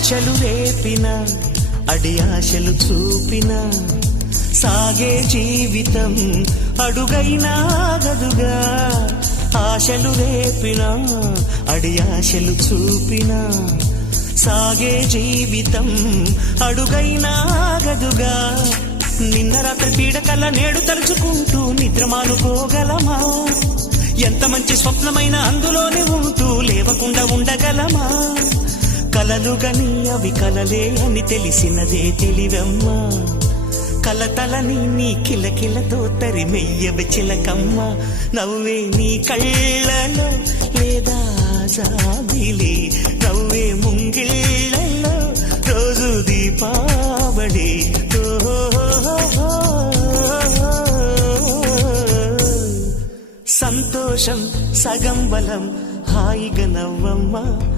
ఆశలు రేపిన అడి ఆశలు చూపిన సాగే జీవితం అడుగైనా గదుగా. ఆశలు రేపిన అడి ఆశలు చూపిన సాగే జీవితం అడుగైనా గదుగా. నిన్న రాత్రి పీడకల నేడు తలుచుకుంటూ నిద్రమానుకోగలమా? ఎంత మంచి స్వప్నమైన అందులోనే ఉంటూ లేవకుండా ఉండగలమా? కలలు గని అవి కలలే అని తెలిసినదే తెలివమ్మా. కలతలని నీ కిలకిలతో తరిమెయ్యవి చిలకమ్మ. నవ్వే నీ కళ్ళలో లేదా జాబిలి, నవ్వే ముంగిళ్ళలో రోజు దీపావళి. సంతోషం సగం బలం, హాయిగా నవ్వమ్మా.